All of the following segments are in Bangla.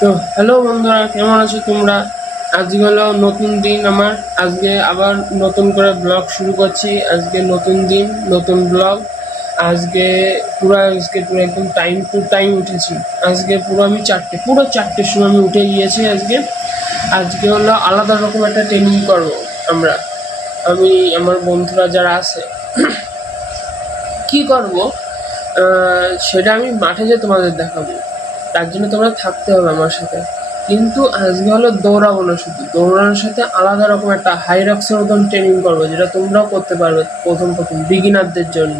তো হ্যালো বন্ধুরা, কেমন আছো তোমরা? আজকে হলো নতুন দিন আমার। আজকে আবার নতুন করে ব্লগ শুরু করছি। আজকে নতুন দিন, নতুন ব্লগ। আজকে পুরো একদম টাইম টু টাইম উঠেছি। আজকে পুরো চারটের সময় আমি উঠে গিয়েছি। আজকে হলো আলাদা রকম একটা ট্রেনিং করবো আমরা। আমি আমার বন্ধুরা যারা আছে কি করব, সেটা আমি মাঠে যেয়ে তোমাদের দেখাবো। তার জন্য তোমরা থাকতে হবে আমার সাথে। কিন্তু আজকে হলো দৌড়াবো না, শুধু দৌড়ানোর সাথে আলাদা রকম একটা হাই রক্সের মতন ট্রেনিং করবো, যেটা তোমরাও করতে পারবে প্রথম প্রথম বিগিনারদের জন্য।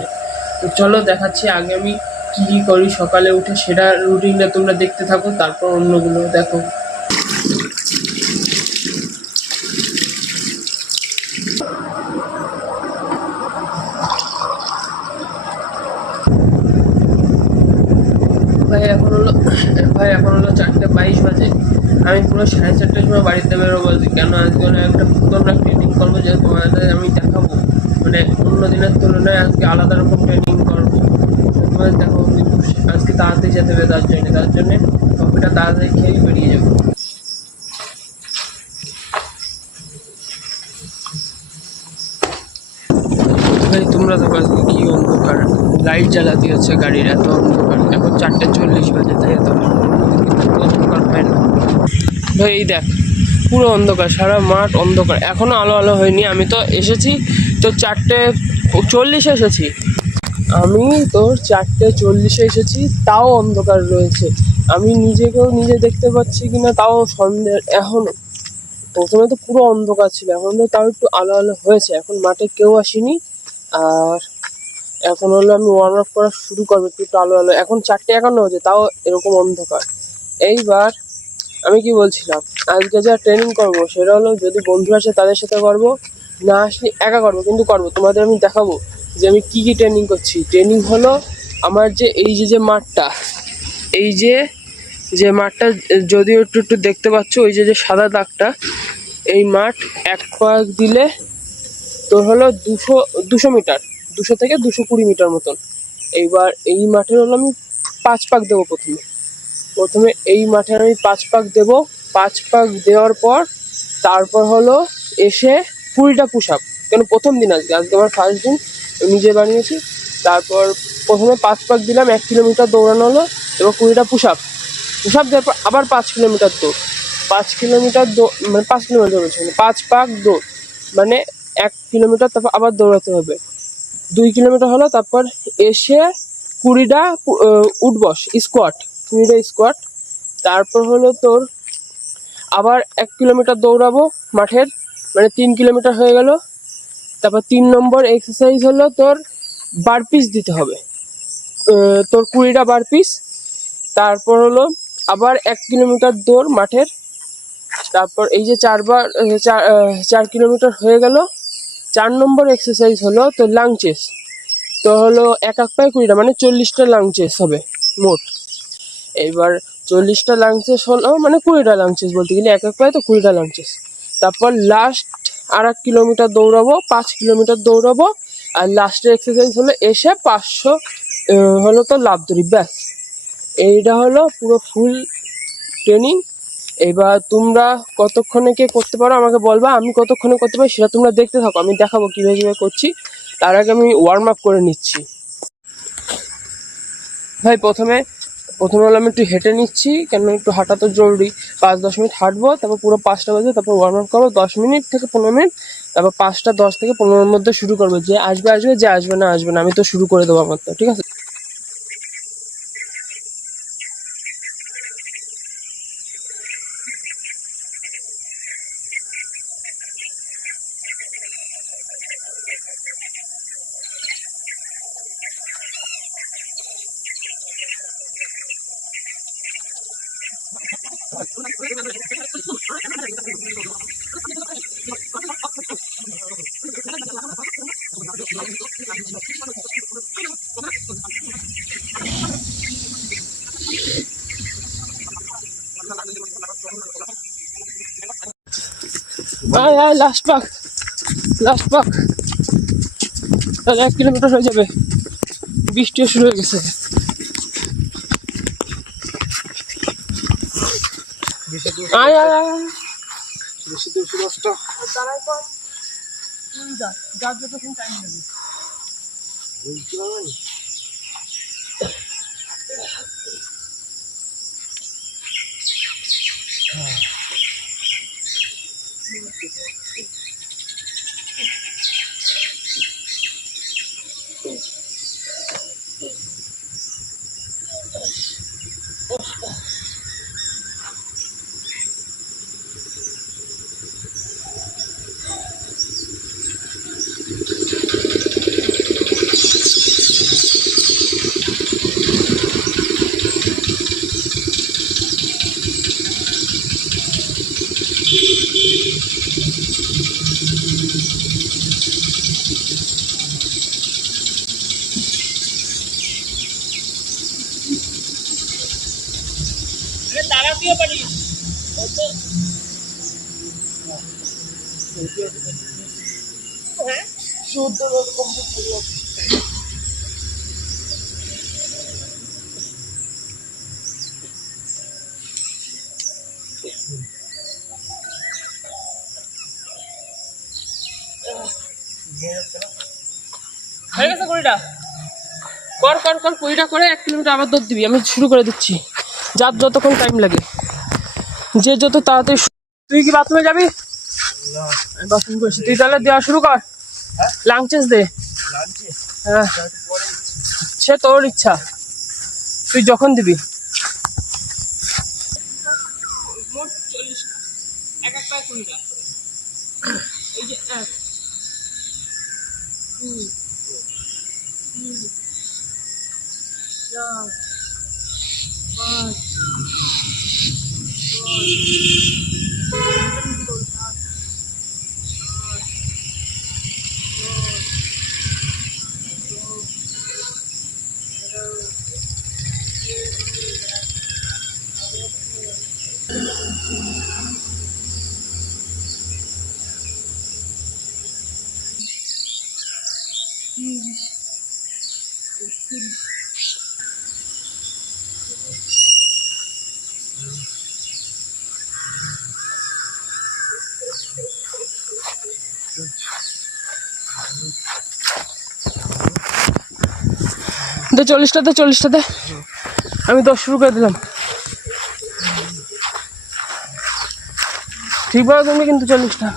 তো চলো দেখাচ্ছি আগে আমি কী কী করি সকালে উঠে, সেটা রুটিনটা তোমরা দেখতে থাকো, তারপর অন্যগুলো দেখো। ভাই এখন হলো 4:22 বাজে। আমি পুরো 4:30টার সময় বাড়িতে বেরোবো। কেন? আজকে একটা খতরনাক ট্রেনিং করবো, যে তোমাদের আমি দেখাবো। মানে অন্য দিনের তুলনায় আজকে আলাদা রকম ট্রেনিং করবো, তোমাদের দেখাবো। কিন্তু আজকে তাড়াতাড়ি যেতে হবে, তার জন্যে কফিটা তাড়াতাড়ি খেয়েই বেরিয়ে যাবো। ভাই তোমরা দেখো আজকে কি অন্ধকার, লাইট জ্বালাতে হচ্ছে গাড়ির, এত অন্ধকার। এখন 4:40 বাজে, তাই এত অন্ধকার হয় না ভাই। এই দেখ, পুরো অন্ধকার, সারা মাঠ অন্ধকার, এখনো আলো আলো হয়নি। আমি তো এসেছি তো 4:40 এসেছি। আমি তো 4:40 এসেছি, তাও অন্ধকার রয়েছে। আমি নিজেকেও নিজে দেখতে পাচ্ছি কিনা তাও সন্দেহ এখনো। প্রথমে তো পুরো অন্ধকার ছিল, এখন তো তাও একটু আলো আলো হয়েছে। এখন মাঠে কেউ আসেনি। আর এখন হলো আমি ওয়ার্ম আপ করা শুরু করবো, একটু আলো আলো। এখন 4:51 হচ্ছে, তাও এরকম অন্ধকার। এইবার আমি কি বলছিলাম, আজকে যা ট্রেনিং করবো সেটা হলো, যদি বন্ধু আসে তাদের সাথে করবো, না আসলে একা করবো, কিন্তু করবো। তোমাদের আমি দেখাবো যে আমি কি কি ট্রেনিং করছি। ট্রেনিং হলো আমার যে এই যে মাঠটা, এই যে মাঠটা যদিও একটু একটু দেখতে পাচ্ছ, ওই যে সাদা দাগটা, এই মাঠ এক পাক দিলে তোর হলো 200 মিটার, 200 থেকে 220 মিটার মতন। এইবার এই মাঠের হলো আমি 5 পাক দেবো। প্রথমে এই মাঠে আমি 5 পাক দেবো। 5 পাক দেওয়ার পর তারপর হলো এসে 20টা পুশ আপ। কেন? প্রথম দিন, আজকে আমার ফার্স্ট দিন, নিজে বানিয়েছি। তারপর প্রথমে 5 পাক দিলাম, 1 কিলোমিটার দৌড়ানো হলো। এবার 20টা পুশ আপ দেওয়ার পর আবার 5 কিলোমিটার দৌড়। 5 কিলোমিটার মানে 5 কিলোমিটার বলছি, মানে 5 পাক দৌড়, মানে 1 কিলোমিটার। তারপর আবার দৌড়াতে হবে। 2 কিলোমিটার হলো। তারপর এসে 20টা উঠবস স্কোয়াট, 20টা স্কোয়াট। তারপর হলো তোর আবার 1 কিলোমিটার দৌড়াবো মাঠের, মানে 3 কিলোমিটার হয়ে গেল। তারপর 3 নম্বর এক্সারসাইজ হলো তোর বারপিস দিতে হবে, তোর 20টা বারপিস। তারপর হলো আবার 1 কিলোমিটার দৌড় মাঠের। তারপর এই যে 4 কিলোমিটার হয়ে গেল। 4 নম্বর এক্সারসাইজ হলো তোর লাং চেস। তো হলো এক পায়ে 20টা, মানে 40টা লাং চেস হবে মোট। এইবার 40টা লাং চেস হলো, মানে 20টা লাং চেস বলতে গেলে এক পায়ে তো 20টা লাং চেস। তারপর লাস্ট আর 1 কিলোমিটার দৌড়াবো, 5 কিলোমিটার দৌড়াবো। আর লাস্টের এক্সারসাইজ হলো এসে 500 হলো তো লাফ দড়ি, ব্যাস। এইটা হলো পুরো ফুল ট্রেনিং। এবার তোমরা কতক্ষণে কে করতে পারো আমাকে বলবা, আমি কতক্ষণে করতে পারি সেটা তোমরা দেখতে থাকো, আমি দেখাবো কীভাবে কীভাবে করছি। তার আগে আমি ওয়ার্ম আপ করে নিচ্ছি। ভাই প্রথমে হলো আমি একটু হেঁটে নিচ্ছি, কেন একটু হাঁটা তো জরুরি। 5-10 মিনিট হাঁটবো, তারপর পুরো 5টা বাজে, তারপর ওয়ার্ম আপ করবো 10 মিনিট থেকে 15 মিনিট। তারপর 5টা 10 থেকে 15-এর মধ্যে শুরু করবো। যে আসবে আসবে, যে আসবে না আসবে না, আমি তো শুরু করে দেবো আমার তো, ঠিক আছে। লাস্ট পাক, তাহলে 1 কিলোমিটার হয়ে যাবে। বৃষ্টিও শুরু হয়ে গেছে। আয় আয় আয় বেশি দূর সুরজটা দাঁড়াই কর তুই যা যার যতক্ষণ টাইম লাগে বুঝতে পারবেন। দাঁড়াতেও পারিস হয়ে গেছে কুড়িটা কর কর কর কুড়িটা করে 1 কিলোমিটার আবার দৌড় দিবি আমি শুরু করে দিচ্ছি যার যতক্ষণ টাইম লাগে যে যত তাড়াতাড়ি তুই কি বাথরুমে যাবি বাথরুম করছিস তুই তাহলে দেওয়া শুরু কর লাঞ্চেস দে হ্যাঁ সে তোর ইচ্ছা তুই যখন দিবি মোট 40টা এক একটা 20টা এই যে 1 2 3 4 5 দে 40টাতে আমি 10 শুরু করে দিলাম ঠিকভাবে তুমি কিন্তু 40টা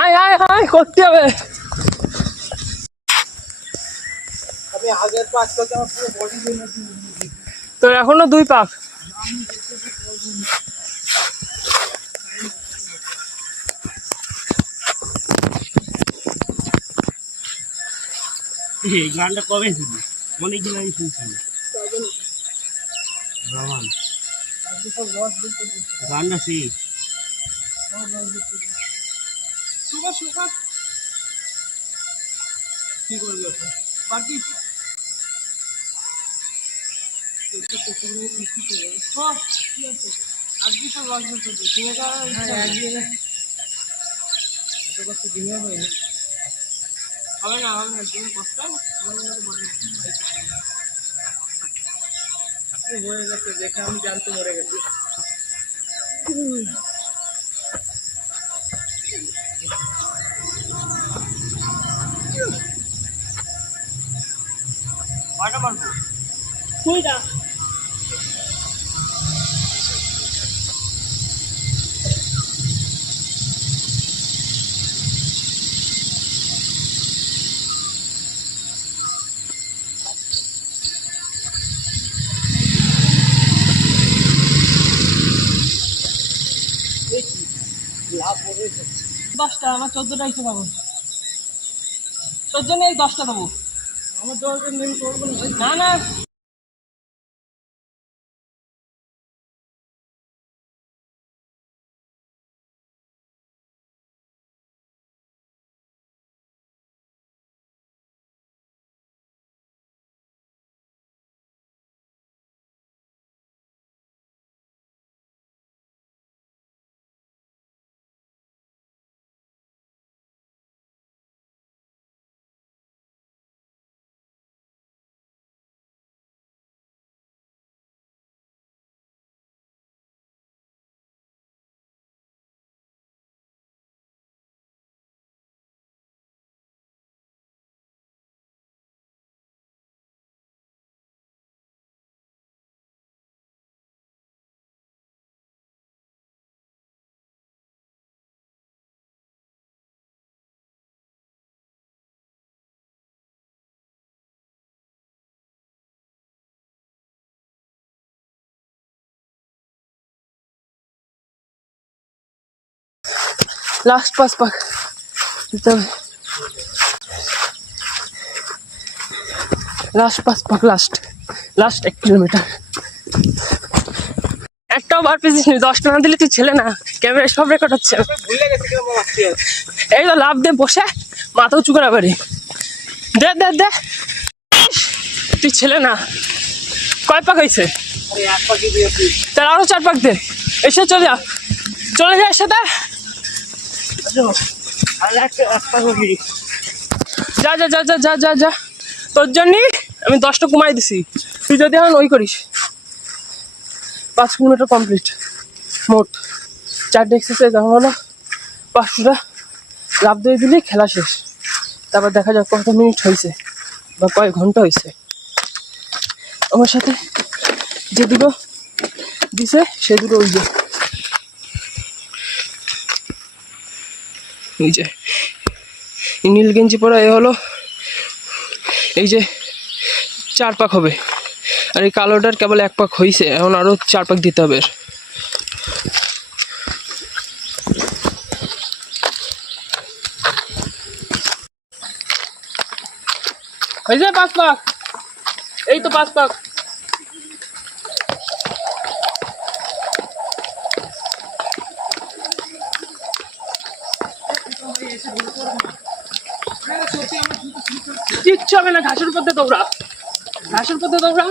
আয় আয় আয় করতে হবে আমি আগের পাঁচ পাকে আমার পুরো বডি জন্য তোর এখনো 2 পাক এই গানটা কবে ছিল অনেকদিন আগে শুনছিলাম রমান গানটা সেই কি করবি এখন বাকি আজকে সব লস বলতে দিনেটা দিনে হয়নি হবে না দিনে কষ্ট হয়ে গেছে দেখে আমি জানতে মরে গেছি কয়টা মারবো 20টা লাভ হবে 10টা আমার 14টা হিসেবে পাবো 14 নেই 10টা দেবো আমার দরকার নেই করবো না না লাস্ট 5 পাক দিতে হবে, লাস্ট 5 পাক, লাস্ট 1 কিলোমিটার। একটাও বার পেয়েছিস নি, 10টা না দিলে তুই ছেলে না, ক্যামেরায় সব রেকর্ড হচ্ছে। ভুলে গেছি কেমন আসছি। এই তো লাভ দে বসে, মাথা উঁচু করে বাড়ি দে দে দে, তুই ছেলে না। কয় পাক হয়েছে? আরে এক পাখি দিয়েছি। তার আরো 4 পাক দে, এসে চলে যা এর সাথে। আর এক পাখি। যা যা যা যা যা যা যা, তোর জন্যই আমি 10টা কমাই দিছি, তুই যদি এখন ওই করিস। 5 কিলোমিটার কমপ্লিট, মোট 4টে এক্সারসাইজ আমার হলো, 500টা লাফ দিয়ে দিলে খেলা শেষ। তারপর দেখা যাক কত মিনিট হয়েছে বা কয় ঘন্টা হয়েছে। আমার সাথে যে দুটো দিছে সে দুটো ওই যে নীল গেঞ্জি পরা এ হলো, এই যে 4 পাক হবে, আর এই কালোটার কেবল 1 পাক হয়েছে, এখন আরো 4 পাক দিতে হবে। হয়েছে 5 পাক, এই তো 5 পাক। কিচ্ছু হবে না, ঘাসের উপর দিয়ে দৌড়া, ঘাসের উপর দিয়ে দৌড়া।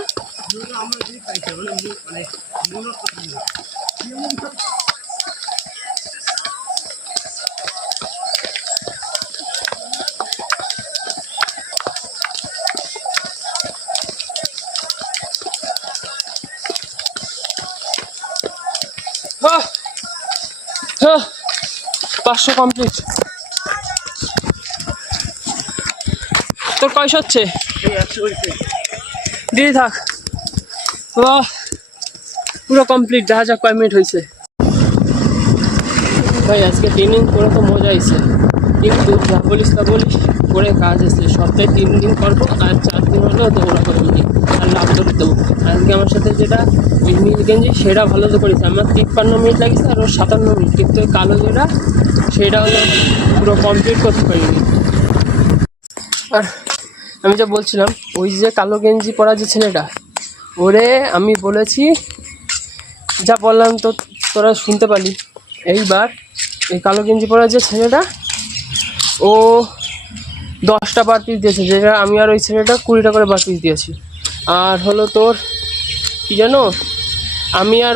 হ্যাঁ 500 কমপ্লিট। তোর কয়শ হচ্ছে? দিয়ে থাক। বাহ, পুরো কমপ্লিট। দেখা যাক কয় মিনিট হয়েছে। ভাই আজকে ট্রেনিং করে তো মজা হয়েছে, কিন্তু যা বলিস তা বলিস করে কাজ এসছে। সপ্তাহে 3 দিন করবো আর 4 দিন হলেও দৌড়া করে নিই আর লাভ ধরে দেবো। আজকে আমার সাথে যেটা ওই নীল গেঞ্জি সেটা ভালো তো করেছে, আমার 53 মিনিট লাগিয়েছে আর ওর 57 মিনিট, কিন্তু ওই কালো যেটা সেটা হলো পুরো কমপ্লিট করতে পারিনি। আর আমি যা বলছিলাম, ওই যে কালো গেঞ্জি পরা যে ছেলেটা, ওরে আমি বলেছি, যা বললাম তো তোরা শুনতে পারলি। এইবার এই কালো গেঞ্জি পরা যে ছেলেটা, ও 10টা বার পিস দিয়েছে, যেটা আমি আর ওই ছেলেটা 20টা করে বার পিস দিয়েছি। আর হলো তোর কি জানো, আমি আর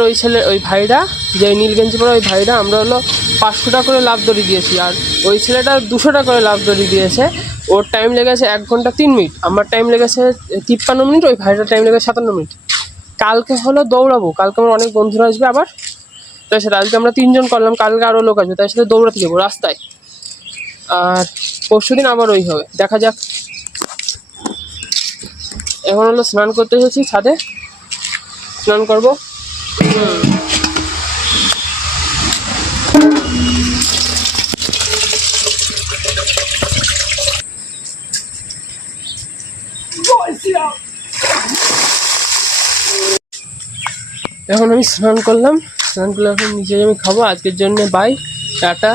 ওই ভাইরা, যে নীল গেঞ্জি পরা ওই ভাইরা, আমরা হলো 500টা করে লাভ দড়ি দিয়েছি, আর ওই ছেলেটা 200টা করে লাভ দড়ি দিয়েছে। ওর টাইম লেগেছে 1 ঘন্টা 3 মিনিট, আমার টাইম লেগেছে 53 মিনিট, ওই ভাইটার টাইম লেগেছে 57 মিনিট। কালকে হলো দৌড়াবো, কালকে আমার অনেক বন্ধুরা আসবে আবার, তার সাথে আজকে আমরা 3 জন করলাম, কালকে আরও লোক আসবে, তার সাথে দৌড়াতে যাবো রাস্তায়। আর পরশুদিন আবার ওই হবে, দেখা যাক। এখন হলো স্নান করতে এসেছি, ছাদে স্নান করবো। এখন আমি স্নান করলাম, এখন নিচে আমি খাবো। আজকের জন্য বাই, টাটা।